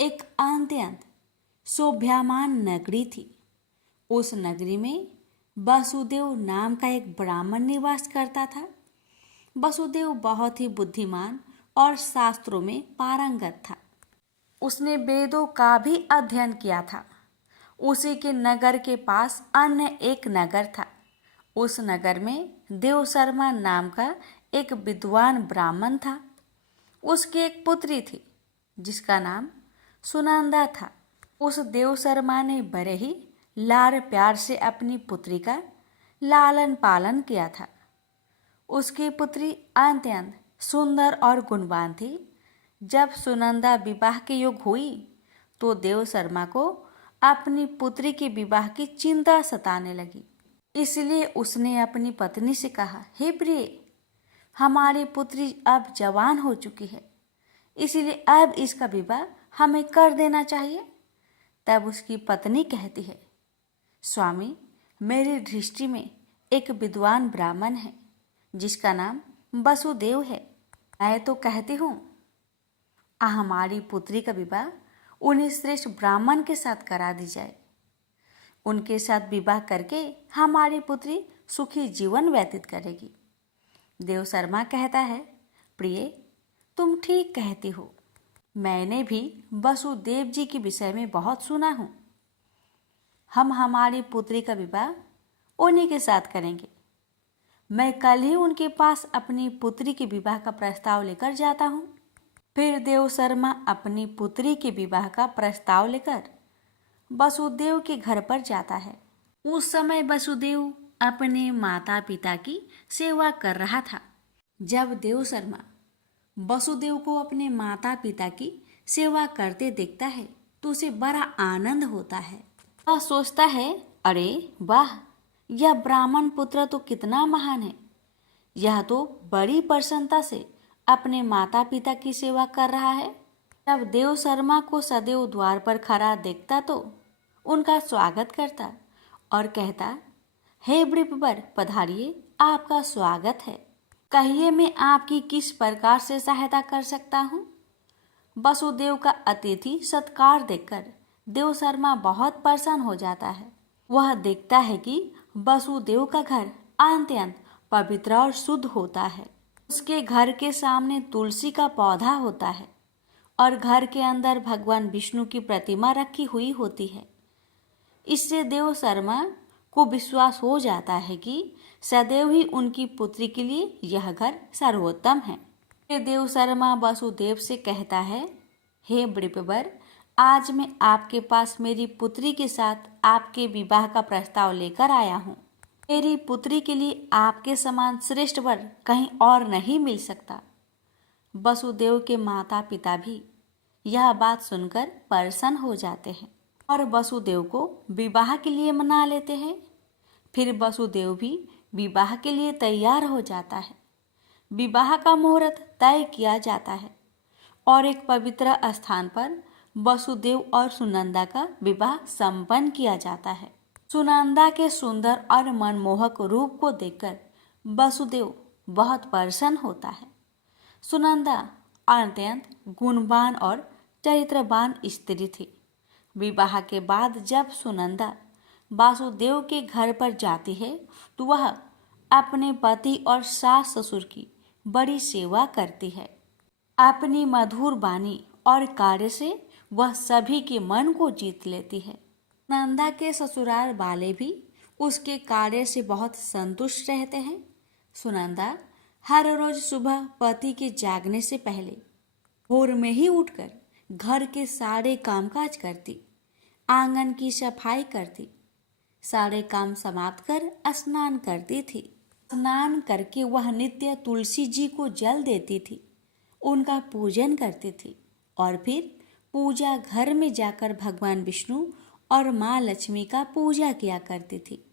एक अत्यंत शोभायमान नगरी थी। उस नगरी में वसुदेव नाम का एक ब्राह्मण निवास करता था। वसुदेव बहुत ही बुद्धिमान और शास्त्रों में पारंगत था। उसने वेदों का भी अध्ययन किया था। उसी के नगर के पास अन्य एक नगर था। उस नगर में देवशर्मा नाम का एक विद्वान ब्राह्मण था। उसकी एक पुत्री थी जिसका नाम सुनंदा था। उस देवशर्मा ने बड़े ही लाड़ प्यार से अपनी पुत्री का लालन पालन किया था। उसकी पुत्री अत्यंत सुंदर और गुणवान थी। जब सुनंदा विवाह के योग हुई तो देव शर्मा को अपनी पुत्री के विवाह की चिंता सताने लगी। इसलिए उसने अपनी पत्नी से कहा, हे प्रिय, हमारी पुत्री अब जवान हो चुकी है, इसलिए अब इसका विवाह हमें कर देना चाहिए। तब उसकी पत्नी कहती है, स्वामी, मेरी दृष्टि में एक विद्वान ब्राह्मण है जिसका नाम वसुदेव है। मैं तो कहती हूँ हमारी पुत्री का विवाह उन्हीं श्रेष्ठ ब्राह्मण के साथ करा दी जाए। उनके साथ विवाह करके हमारी पुत्री सुखी जीवन व्यतीत करेगी। देव शर्मा कहता है, प्रिय, तुम ठीक कहती हो। मैंने भी वसुदेव जी के विषय में बहुत सुना हूँ। हम हमारी पुत्री का विवाह उन्हीं के साथ करेंगे। मैं कल ही उनके पास अपनी पुत्री के विवाह का प्रस्ताव लेकर जाता हूँ। फिर देव शर्मा अपनी पुत्री के विवाह का प्रस्ताव लेकर वसुदेव के घर पर जाता है। उस समय वसुदेव अपने माता पिता की सेवा कर रहा था। जब देव शर्मा वसुदेव को अपने माता पिता की सेवा करते देखता है तो उसे बड़ा आनंद होता है। वह सोचता है, अरे वाह, यह ब्राह्मण पुत्र तो कितना महान है। यह तो बड़ी प्रसन्नता से अपने माता पिता की सेवा कर रहा है। जब देव शर्मा को सदैव द्वार पर खड़ा देखता तो उनका स्वागत करता और कहता, हे वृषवर, पधारिए, आपका स्वागत है। कहिए मैं आपकी किस प्रकार से सहायता कर सकता हूँ। वसुदेव का अतिथि सत्कार देखकर देव शर्मा बहुत प्रसन्न हो जाता है। वह देखता है कि वसुदेव का घर अत्यंत पवित्र और शुद्ध होता है। उसके घर के सामने तुलसी का पौधा होता है और घर के अंदर भगवान विष्णु की प्रतिमा रखी हुई होती है। इससे देव शर्मा को विश्वास हो जाता है कि सदैव ही उनकी पुत्री के लिए यह घर सर्वोत्तम है। फिर देव शर्मा वसुदेव से कहता है, हे वृषवर, आज मैं आपके पास मेरी पुत्री के साथ आपके विवाह का प्रस्ताव लेकर आया हूँ। मेरी पुत्री के लिए आपके समान श्रेष्ठ वर कहीं और नहीं मिल सकता। वसुदेव के माता पिता भी यह बात सुनकर प्रसन्न हो जाते हैं और वसुदेव को विवाह के लिए मना लेते हैं। फिर वसुदेव भी विवाह के लिए तैयार हो जाता है। विवाह का मुहूर्त तय किया जाता है और एक पवित्र स्थान पर वसुदेव और सुनंदा का विवाह संपन्न किया जाता है। सुनंदा के सुंदर और मनमोहक रूप को देखकर वसुदेव बहुत प्रसन्न होता है। सुनंदा अत्यंत गुणवान और चरित्रवान स्त्री थी। विवाह के बाद जब सुनंदा वासुदेव के घर पर जाती है तो वह अपने पति और सास ससुर की बड़ी सेवा करती है। अपनी मधुर वाणी और कार्य से वह सभी के मन को जीत लेती है। नंदा के ससुराल वाले भी उसके कार्य से बहुत संतुष्ट रहते हैं। सुनंदा हर रोज सुबह पति के जागने से पहले भोर में ही उठकर घर के सारे कामकाज करती, आंगन की सफाई करती, सारे काम समाप्त कर स्नान करती थी। स्नान करके वह नित्य तुलसी जी को जल देती थी, उनका पूजन करती थी और फिर पूजा घर में जाकर भगवान विष्णु और माँ लक्ष्मी का पूजा किया करती थी।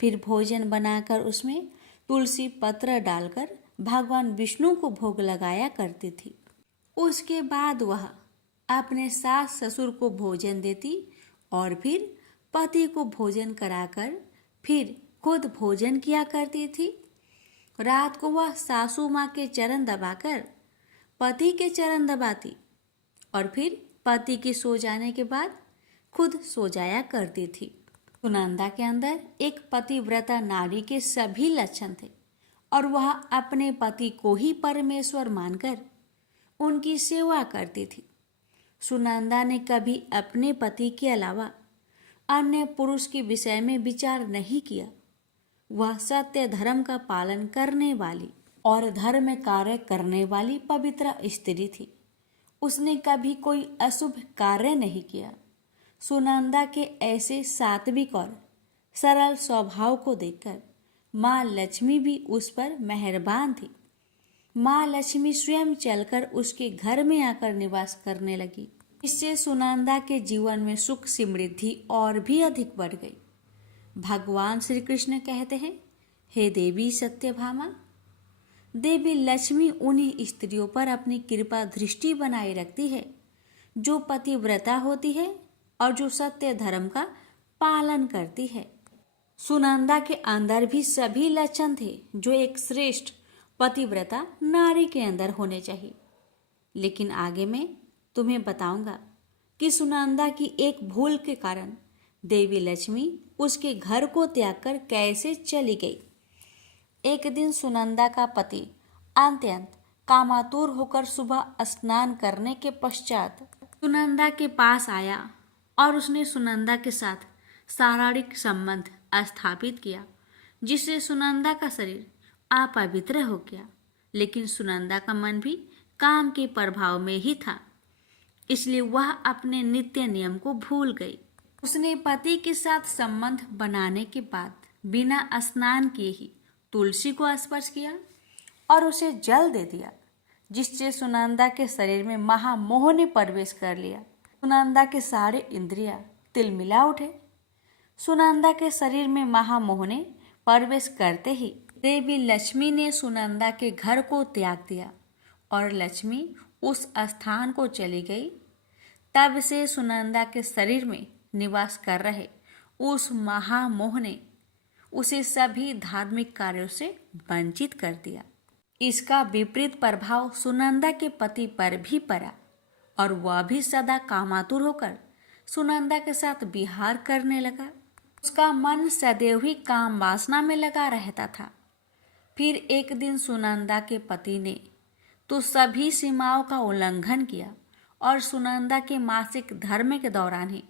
फिर भोजन बनाकर उसमें तुलसी पत्र डालकर भगवान विष्णु को भोग लगाया करती थी। उसके बाद वह अपने सास ससुर को भोजन देती और फिर पति को भोजन कराकर फिर खुद भोजन किया करती थी। रात को वह सासू माँ के चरण दबाकर पति के चरण दबाती और फिर पति के सो जाने के बाद खुद सो जाया करती थी। सुनंदा के अंदर एक पतिव्रता नारी के सभी लक्षण थे और वह अपने पति को ही परमेश्वर मानकर उनकी सेवा करती थी। सुनंदा ने कभी अपने पति के अलावा अन्य पुरुष के विषय में विचार नहीं किया। वह सत्य धर्म का पालन करने वाली और धर्म कार्य करने वाली पवित्र स्त्री थी। उसने कभी कोई अशुभ कार्य नहीं किया। सुनंदा के ऐसे सात्विक और सरल स्वभाव को देखकर माँ लक्ष्मी भी उस पर मेहरबान थी। माँ लक्ष्मी स्वयं चलकर उसके घर में आकर निवास करने लगी। इससे सुनंदा के जीवन में सुख समृद्धि और भी अधिक बढ़ गई। भगवान श्री कृष्ण कहते हैं, हे देवी सत्यभामा, देवी लक्ष्मी उन्हीं स्त्रियों पर अपनी कृपा दृष्टि बनाए रखती है जो पतिव्रता होती है और जो सत्य धर्म का पालन करती है। सुनंदा के अंदर भी सभी लक्षण थे जो एक श्रेष्ठ पतिव्रता नारी के अंदर होने चाहिए। लेकिन आगे मैं तुम्हें बताऊंगा कि सुनंदा की एक भूल के कारण देवी लक्ष्मी उसके घर को त्याग कर कैसे चली गई। एक दिन सुनंदा का पति अत्यंत कामातुर होकर सुबह स्नान करने के पश्चात सुनंदा के पास आया और उसने सुनंदा के साथ शारीरिक संबंध स्थापित किया, जिससे सुनंदा का शरीर अपवित्र हो गया। लेकिन सुनंदा का मन भी काम के प्रभाव में ही था, इसलिए वह अपने नित्य नियम को भूल गई। उसने पति के साथ संबंध बनाने के बाद बिना स्नान किए ही तुलसी को स्पर्श किया और उसे जल दे दिया, जिससे सुनंदा के शरीर में महामोह ने प्रवेश कर लिया। सुनंदा के सारे इंद्रियां तिलमिला उठे। सुनंदा के शरीर में महामोह ने प्रवेश करते ही देवी लक्ष्मी ने सुनंदा के घर को त्याग दिया और लक्ष्मी उस स्थान को चली गई। तब से सुनंदा के शरीर में निवास कर रहे उस महामोह ने उसे सभी धार्मिक कार्यों से वंचित कर दिया। इसका विपरीत प्रभाव सुनंदा के पति पर भी पड़ा और वह भी सदा कामातुर होकर सुनंदा के साथ विहार करने लगा। उसका मन सदैव ही काम वासना में लगा रहता था। फिर एक दिन सुनंदा के पति ने तो सभी सीमाओं का उल्लंघन किया और सुनंदा के मासिक धर्म के दौरान ही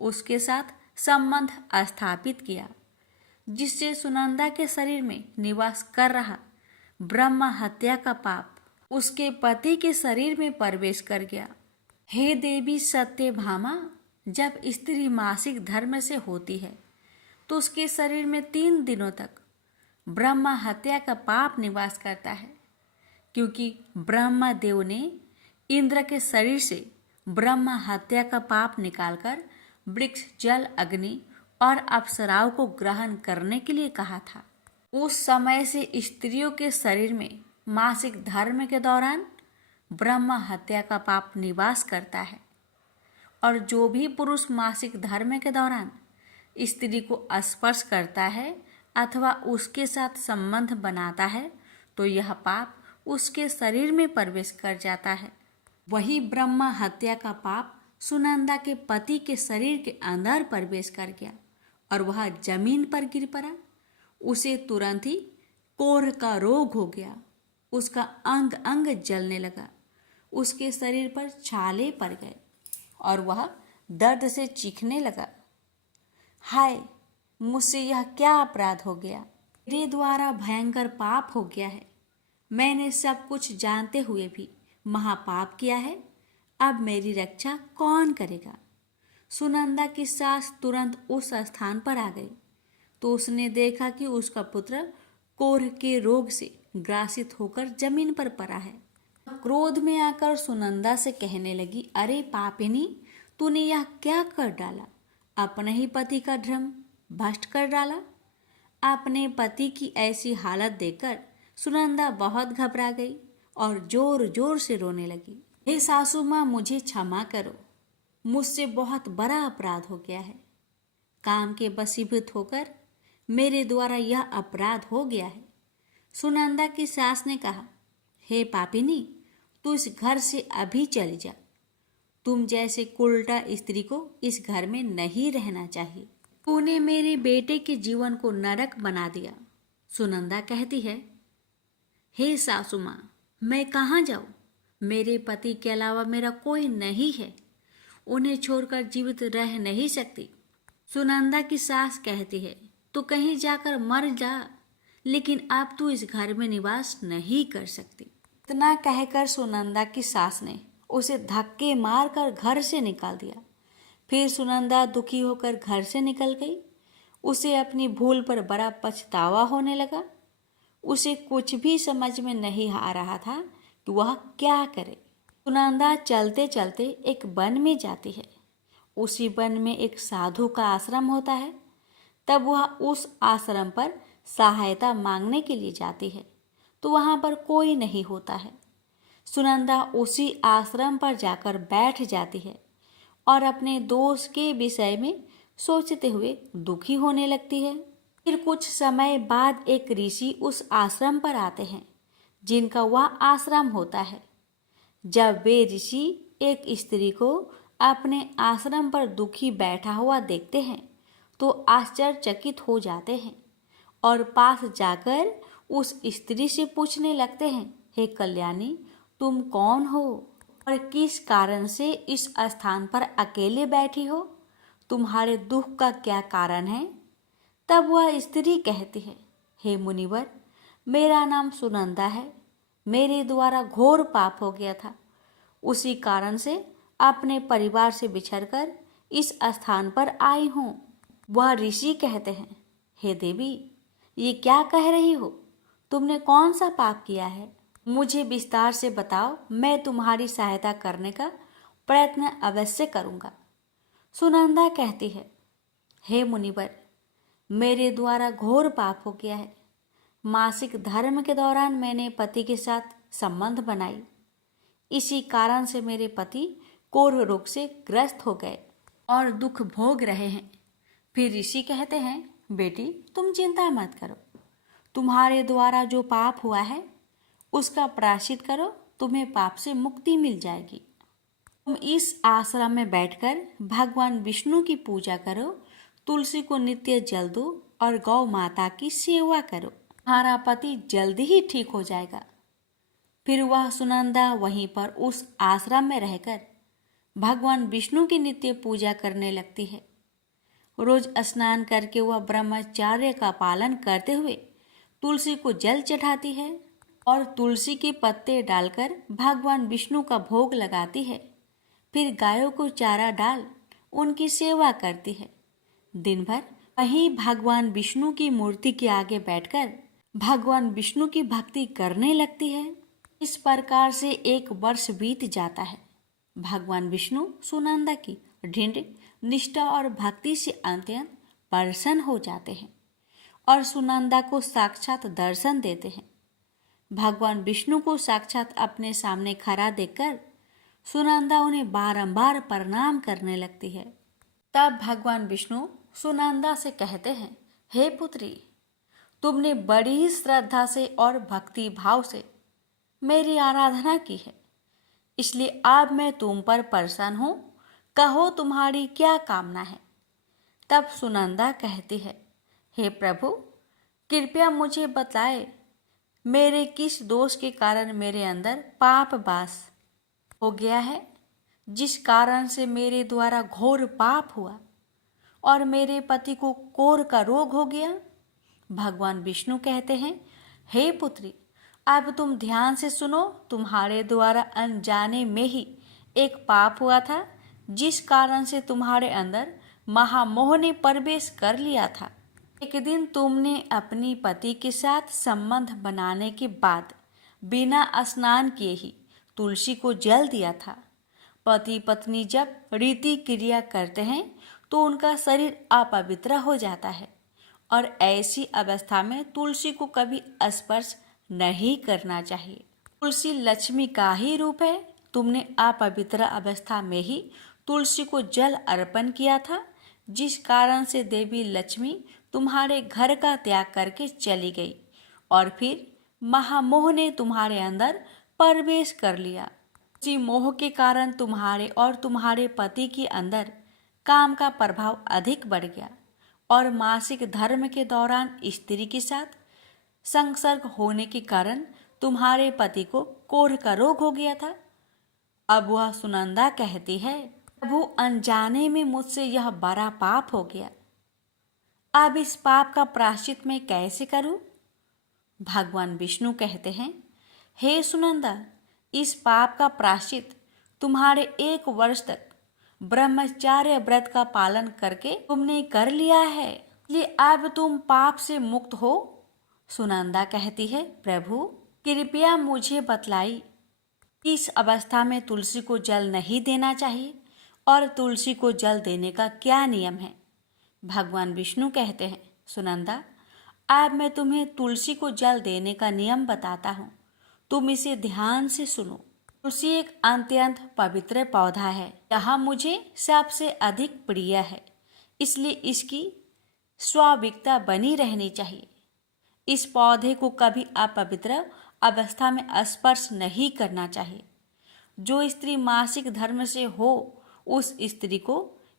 उसके साथ संबंध स्थापित किया, जिससे सुनंदा के शरीर में निवास कर रहा ब्रह्म हत्या का पाप उसके पति के शरीर में प्रवेश कर गया। हे देवी सत्यभामा, जब स्त्री मासिक धर्म से होती है तो उसके शरीर में 3 दिनों तक ब्रह्म हत्या का पाप निवास करता है, क्योंकि ब्रह्मा देव ने इंद्र के शरीर से ब्रह्म हत्या का पाप निकालकर वृक्ष, जल, अग्नि और अप्सराओं को ग्रहण करने के लिए कहा था। उस समय से स्त्रियों के शरीर में मासिक धर्म के दौरान ब्रह्म हत्या का पाप निवास करता है, और जो भी पुरुष मासिक धर्म के दौरान स्त्री को स्पर्श करता है अथवा उसके साथ संबंध बनाता है तो यह पाप उसके शरीर में प्रवेश कर जाता है। वही ब्रह्म हत्या का पाप सुनंदा के पति के शरीर के अंदर प्रवेश कर गया और वह जमीन पर गिर पड़ा। उसे तुरंत ही कोढ़ का रोग हो गया। उसका अंग अंग जलने लगा, उसके शरीर पर छाले पड़ गए और वह दर्द से चीखने लगा। हाय, मुझसे यह क्या अपराध हो गया। मेरे द्वारा भयंकर पाप हो गया है। मैंने सब कुछ जानते हुए भी महापाप किया है। अब मेरी रक्षा कौन करेगा। सुनंदा की सास तुरंत उस स्थान पर आ गई तो उसने देखा कि उसका पुत्र कोढ़ के रोग से ग्रासित होकर जमीन पर पड़ा है। क्रोध में आकर सुनंदा से कहने लगी, अरे पापिनी, तूने यह क्या कर डाला। अपने ही पति का धर्म भ्रष्ट कर डाला। अपने पति की ऐसी हालत देखकर सुनंदा बहुत घबरा गई और जोर जोर से रोने लगी। हे सासू माँ, मुझे क्षमा करो, मुझसे बहुत बड़ा अपराध हो गया है। काम के वशीभूत होकर मेरे द्वारा यह अपराध हो गया है। सुनंदा की सास ने कहा, हे पापिनी, तू इस घर से अभी चली जा। तुम जैसे कुलटा स्त्री को इस घर में नहीं रहना चाहिए। तूने मेरे बेटे के जीवन को नरक बना दिया। सुनंदा कहती है, हे सासू माँ, मैं कहाँ जाऊँ। मेरे पति के अलावा मेरा कोई नहीं है। उन्हें छोड़कर जीवित रह नहीं सकती। सुनंदा की सास कहती है, तू कहीं जाकर मर जा, लेकिन अब तू इस घर में निवास नहीं कर सकती। इतना कहकर सुनंदा की सास ने उसे धक्के मारकर घर से निकाल दिया। फिर सुनंदा दुखी होकर घर से निकल गई। उसे अपनी भूल पर बड़ा पछतावा होने लगा। उसे कुछ भी समझ में नहीं आ रहा था कि वह क्या करे। सुनंदा चलते चलते एक वन में जाती है। उसी वन में एक साधु का आश्रम होता है। तब वह उस आश्रम पर सहायता मांगने के लिए जाती है तो वहाँ पर कोई नहीं होता है। सुनंदा उसी आश्रम पर जाकर बैठ जाती है और अपने दोस्त के विषय में सोचते हुए दुखी होने लगती है। फिर कुछ समय बाद एक ऋषि उस आश्रम पर आते हैं जिनका वह आश्रम होता है। जब वे ऋषि एक स्त्री को अपने आश्रम पर दुखी बैठा हुआ देखते हैं तो आश्चर्यचकित हो जाते हैं और पास जाकर उस स्त्री से पूछने लगते हैं, हे कल्याणी, तुम कौन हो और किस कारण से इस स्थान पर अकेले बैठी हो? तुम्हारे दुख का क्या कारण है? तब वह स्त्री कहती है, हे मुनिवर, मेरा नाम सुनंदा है। मेरे द्वारा घोर पाप हो गया था। उसी कारण से अपने परिवार से बिछड़कर इस स्थान पर आई हूँ। वह ऋषि कहते हैं, हे देवी, ये क्या कह रही हो? तुमने कौन सा पाप किया है? मुझे विस्तार से बताओ, मैं तुम्हारी सहायता करने का प्रयत्न अवश्य करूँगा। सुनंदा कहती है, हे मुनिवर, मेरे द्वारा घोर पाप हो गया है। मासिक धर्म के दौरान मैंने पति के साथ संबंध बनाई। इसी कारण से मेरे पति कोढ़ रोग से ग्रस्त हो गए और दुख भोग रहे हैं। फिर ऋषि कहते हैं, बेटी, तुम चिंता मत करो। तुम्हारे द्वारा जो पाप हुआ है उसका प्रायश्चित करो, तुम्हें पाप से मुक्ति मिल जाएगी। तुम इस आश्रम में बैठकर भगवान विष्णु की पूजा करो, तुलसी को नित्य जल दो और गौ माता की सेवा करो। तुम्हारा पति जल्दी ही ठीक हो जाएगा। फिर वह सुनंदा वहीं पर उस आश्रम में रहकर भगवान विष्णु की नित्य पूजा करने लगती है। रोज स्नान करके वह ब्रह्मचर्य का पालन करते हुए तुलसी को जल चढ़ाती है और तुलसी के पत्ते डालकर भगवान विष्णु का भोग लगाती है। फिर गायों को चारा डाल उनकी सेवा करती है। दिन भर वहीं भगवान विष्णु की मूर्ति के आगे बैठकर भगवान विष्णु की भक्ति करने लगती है। इस प्रकार से 1 वर्ष बीत जाता है। भगवान विष्णु सुनंदा की दृढ़ निष्ठा और भक्ति से अत्यंत प्रसन्न हो जाते हैं और सुनंदा को साक्षात दर्शन देते हैं। भगवान विष्णु को साक्षात अपने सामने खड़ा देखकर सुनंदा उन्हें बारंबार प्रणाम करने लगती है। तब भगवान विष्णु सुनंदा से कहते हैं, हे पुत्री, तुमने बड़ी ही श्रद्धा से और भक्ति भाव से मेरी आराधना की है, इसलिए अब मैं तुम पर प्रसन्न हूँ। कहो, तुम्हारी क्या कामना है? तब सुनंदा कहती है, हे प्रभु, कृपया मुझे बताए, मेरे किस दोष के कारण मेरे अंदर पाप वास हो गया है, जिस कारण से मेरे द्वारा घोर पाप हुआ और मेरे पति को कोढ़ का रोग हो गया। भगवान विष्णु कहते हैं, हे पुत्री, अब तुम ध्यान से सुनो। तुम्हारे द्वारा अनजाने में ही एक पाप हुआ था, जिस कारण से तुम्हारे अंदर महामोह ने प्रवेश कर लिया था। एक दिन तुमने अपनी पति के साथ संबंध बनाने के बाद बिना स्नान किए ही तुलसी को जल दिया था। पति पत्नी जब रीति क्रिया करते हैं तो उनका शरीर अपवित्र हो जाता है और ऐसी अवस्था में तुलसी को कभी स्पर्श नहीं करना चाहिए। तुलसी लक्ष्मी का ही रूप है। तुमने अपवित्र अवस्था में ही तुलसी को जल अर्पण किया था, जिस कारण से देवी लक्ष्मी तुम्हारे घर का त्याग करके चली गई और फिर महामोह ने तुम्हारे अंदर प्रवेश कर लिया। उसी मोह के कारण तुम्हारे और तुम्हारे पति के अंदर काम का प्रभाव अधिक बढ़ गया और मासिक धर्म के दौरान स्त्री के साथ संसर्ग होने के कारण तुम्हारे पति को कोढ़ का रोग हो गया था। अब वह सुनंदा कहती है, प्रभु, अनजाने में मुझसे यह बड़ा पाप हो गया। अब इस पाप का प्रायश्चित मैं कैसे करूं? भगवान विष्णु कहते हैं, हे सुनंदा, इस पाप का प्रायश्चित तुम्हारे 1 वर्ष तक ब्रह्मचर्य व्रत का पालन करके तुमने कर लिया है, इसलिए अब तुम पाप से मुक्त हो। सुनंदा कहती है, प्रभु कृपया मुझे बतलाई, किस अवस्था में तुलसी को जल नहीं देना चाहिए और तुलसी को जल देने का क्या नियम है। भगवान विष्णु कहते हैं, सुनंदा अब मैं तुम्हें तुलसी को जल देने का नियम बताता हूँ, तुम इसे ध्यान से सुनो। तुलसी एक अत्यंत पवित्र पौधा है, यह मुझे सबसे अधिक प्रिय है, इसलिए इसकी स्वाभाविकता बनी रहनी चाहिए। इस पौधे को कभी अपवित्र अवस्था में स्पर्श नहीं करना चाहिए। जो स्त्री मासिक धर्म से हो उस स्त्री को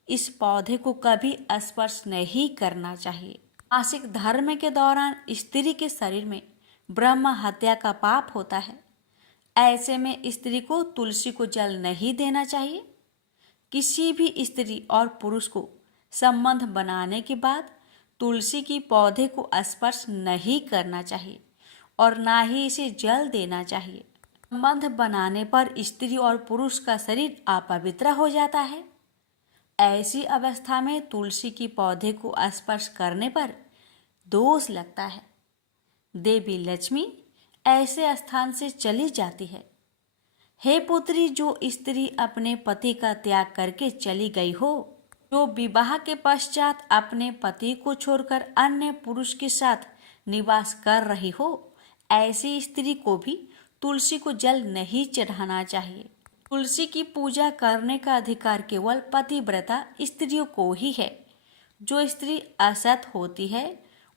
इस पौधे को कभी स्पर्श नहीं करना चाहिए। मासिक धर्म के दौरान स्त्री के शरीर में ब्रह्म हत्या का पाप होता है। ऐसे में स्त्री को तुलसी को जल नहीं देना चाहिए। किसी भी स्त्री और पुरुष को संबंध बनाने के बाद तुलसी की पौधे को स्पर्श नहीं करना चाहिए और ना ही इसे जल देना चाहिए। संबंध बनाने पर स्त्री और पुरुष का शरीर अपवित्र हो जाता है। ऐसी अवस्था में तुलसी की पौधे को स्पर्श करने पर दोष लगता है। देवी लक्ष्मी ऐसे स्थान से चली जाती है। हे पुत्री, जो स्त्री अपने पति का त्याग करके चली गई हो, जो विवाह के पश्चात अपने पति को छोड़कर अन्य पुरुष के साथ निवास कर रही हो, ऐसी स्त्री को भी तुलसी को जल नहीं चढ़ाना चाहिए। तुलसी की पूजा करने का अधिकार केवल पतिव्रता स्त्रियों को ही है। जो स्त्री असत होती है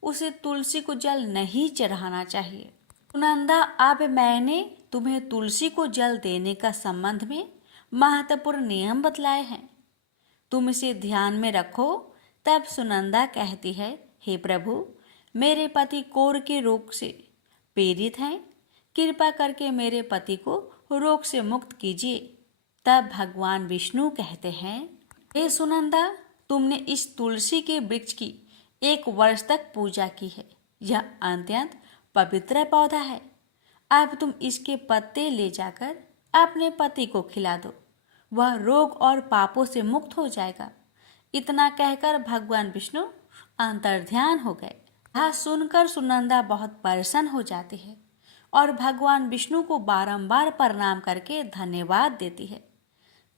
उसे तुलसी को जल नहीं चढ़ाना चाहिए। सुनंदा, अब मैंने तुम्हें तुलसी को जल देने का संबंध में महत्वपूर्ण नियम बतलाए हैं, तुम इसे ध्यान में रखो। तब सुनंदा कहती है, हे प्रभु, मेरे पति कोढ़ के रोग से पीड़ित हैं, कृपा करके मेरे पति को रोग से मुक्त कीजिए। तब भगवान विष्णु कहते हैं, हे सुनंदा, तुमने इस तुलसी के वृक्ष की 1 वर्ष तक पूजा की है। यह अत्यंत पवित्र पौधा है। अब तुम इसके पत्ते ले जाकर अपने पति को खिला दो, वह रोग और पापों से मुक्त हो जाएगा। इतना कहकर भगवान विष्णु अंतर्ध्यान हो गए। यह सुनकर सुनंदा बहुत प्रसन्न हो जाती है और भगवान विष्णु को बारंबार प्रणाम करके धन्यवाद देती है।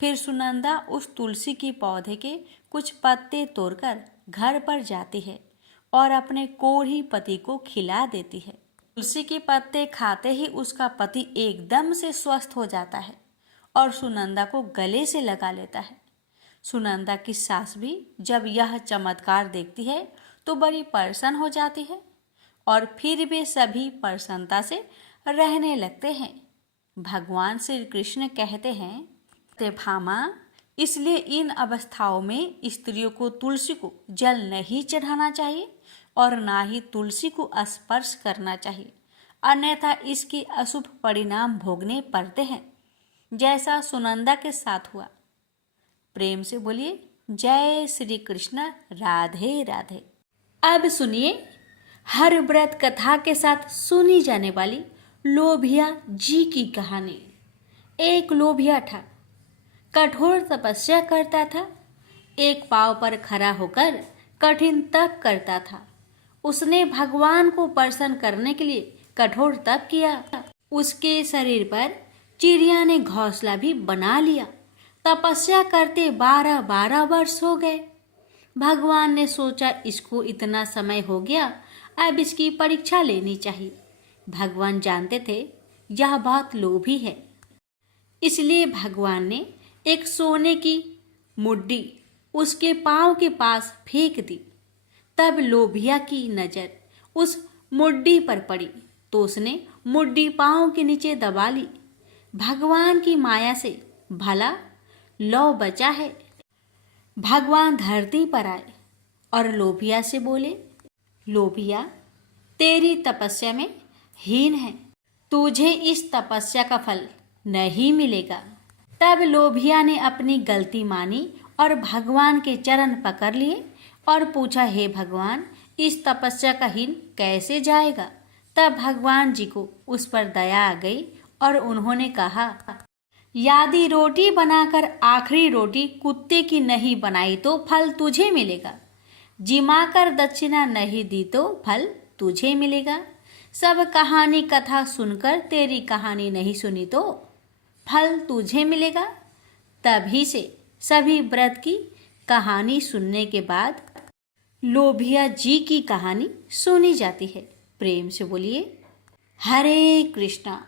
फिर सुनंदा उस तुलसी की पौधे के कुछ पत्ते तोड़कर घर पर जाती है और अपने कोढ़ी पति को खिला देती है। तुलसी के पत्ते खाते ही उसका पति एकदम से स्वस्थ हो जाता है और सुनंदा को गले से लगा लेता है। सुनंदा की सास भी जब यह चमत्कार देखती है तो बड़ी प्रसन्न हो जाती है और फिर वे सभी प्रसन्नता से रहने लगते हैं। भगवान श्री कृष्ण कहते हैं, तेभामा, इसलिए इन अवस्थाओं में स्त्रियों को तुलसी को जल नहीं चढ़ाना चाहिए और ना ही तुलसी को स्पर्श करना चाहिए, अन्यथा इसके अशुभ परिणाम भोगने पड़ते हैं, जैसा सुनंदा के साथ हुआ। प्रेम से बोलिए जय श्री कृष्ण, राधे राधे। अब सुनिए हर व्रत कथा के साथ सुनी जाने वाली लोभिया जी की कहानी। एक लोभिया था, कठोर तपस्या करता था, एक पांव पर खड़ा होकर कठिन तप करता था। उसने भगवान को प्रसन्न करने के लिए कठोर तप किया। उसके शरीर पर चिड़िया ने घोंसला भी बना लिया। तपस्या करते 12 वर्ष हो गए। भगवान ने सोचा, इसको इतना समय हो गया, अब इसकी परीक्षा लेनी चाहिए। भगवान जानते थे यह बहुत लोभी है, इसलिए भगवान ने एक सोने की मुड्डी उसके पांव के पास फेंक दी। तब लोभिया की नजर उस मुड्डी पर पड़ी तो उसने मुड्डी पांव के नीचे दबा ली। भगवान की माया से भला लौ बचा है। भगवान धरती पर आए और लोभिया से बोले, लोभिया, तेरी तपस्या में हीन है, तुझे इस तपस्या का फल नहीं मिलेगा। तब लोभिया ने अपनी गलती मानी और भगवान के चरण पकड़ लिए और पूछा, हे भगवान, इस तपस्या का हीन कैसे जाएगा। तब भगवान जी को उस पर दया आ गई और उन्होंने कहा, यदि रोटी बनाकर आखिरी रोटी कुत्ते की नहीं बनाई तो फल तुझे मिलेगा, जिमाकर दक्षिणा नहीं दी तो फल तुझे मिलेगा। सब कहानी कथा सुनकर तेरी कहानी नहीं सुनी तो फल तुझे मिलेगा। तभी से सभी व्रत की कहानी सुनने के बाद लोभिया जी की कहानी सुनी जाती है। प्रेम से बोलिए हरे कृष्णा।